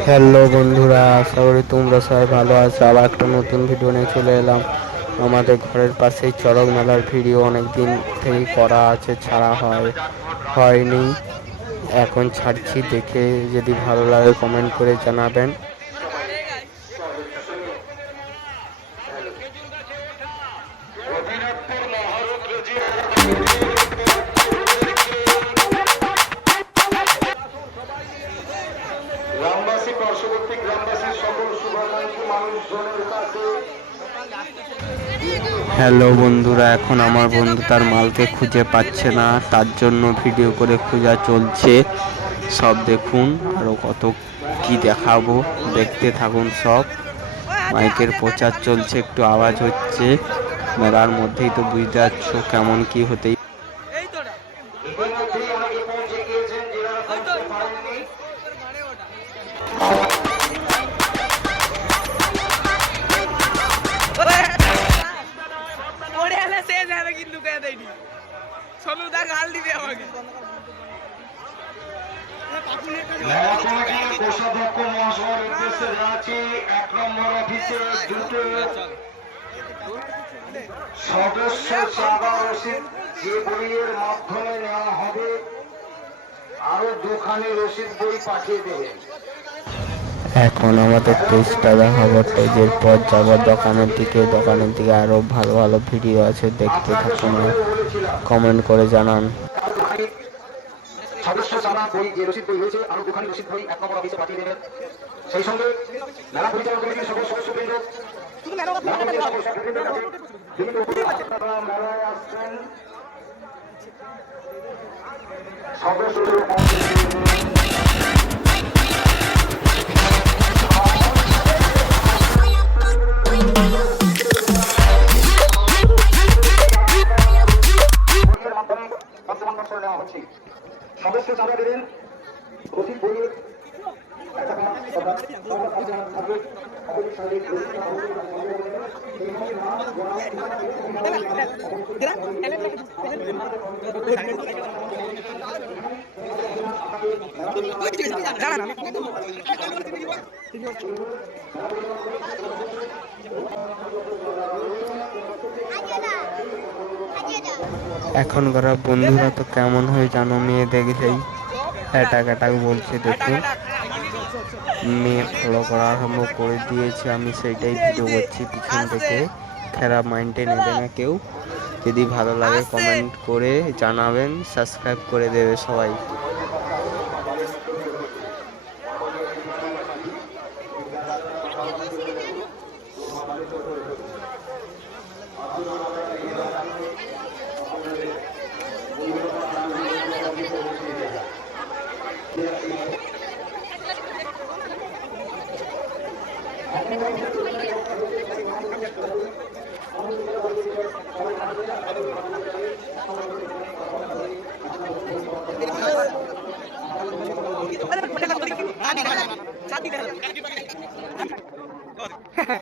Hello বন্ধুরা, আশা করি তোমরা সবাই ভালো আছো। আবার একটা নতুন ভিডিও নিয়ে চলে এলাম। আমাদের ঘরের পাশেই চড়ক মেলার ভিডিও অনেক দিন থেকে করা আছে, ছাড়া হয়নি। এখন ছাড়ছি, দেখে যদি ভালো লাগে কমেন্ট করে জানাবেন। গ্রামবাসী পার্শ্ববর্তী গ্রামবাসীর সকল শুভাকাঙ্ক্ষী মানুষজনের কাছে হ্যালো বন্ধুরা, এখন আমার বন্ধু তার মালকে খুঁজে পাচ্ছে না, তার জন্য ভিডিও করে খোঁজা চলছে। সব দেখুন, আরও কত কি দেখাবো, দেখতে থাকুন সব। মাইকের প্রচার চলছে, একটু আওয়াজ হচ্ছে। মেলার মধ্যেই তো বুঝতে পারছো কেমন কি হতেই। ইতিমধ্যেই অনেকে পৌঁছে গিয়েছেন, যারা পৌঁছতে পারেননি মেলা কমিটির কোষাধ্যক্ষ মহাশয়ের উদ্দেশ্যে জানাচ্ছি, 1 নম্বর অফিসে দুটো সদস্য চাঁদা রসিদ যে বইয়ের মাধ্যমে নেওয়া হবে, আরো 2খানি রসিদ বই পাঠিয়ে দেবেন। এখন আমাদের টেস্টটা দেখাবো, টেজের পর যাবো দোকানের দিকে আরো ভালো ভালো ভিডিও আছে, দেখতে থাকুন, কমেন্ট করে জানান। সদস্য চাঁদা বই যে রসিদ বই রয়েছে, আরো 2খানি রসিদ বই 1 নম্বর অফিসে পাঠিয়ে দেবেন। সেই সঙ্গে মেলা পরিচালনা কমিটির সকল সদস্যবৃন্দ মেলায় আসছেন সদস্য নেওয়া হচ্ছে। সদস্য চাঁদা দেবেন, রসিদ বইয়ের এখনকার বন্ধুরা তো কেমন হয়ে জানো, মেয়ে দেখলেই অ্যাটাক বলছে। দেখুন, মেয়ে ফলো করা আরম্ভ করে দিয়েছে, আমি সেইটাই ভিডিও করছি পিছন থেকে। খারাপ মাইন্ডে নেবে না কেউ। যদি ভালো লাগে কমেন্ট করে জানাবেন, সাবস্ক্রাইব করে দেবে সবাই। ছাতি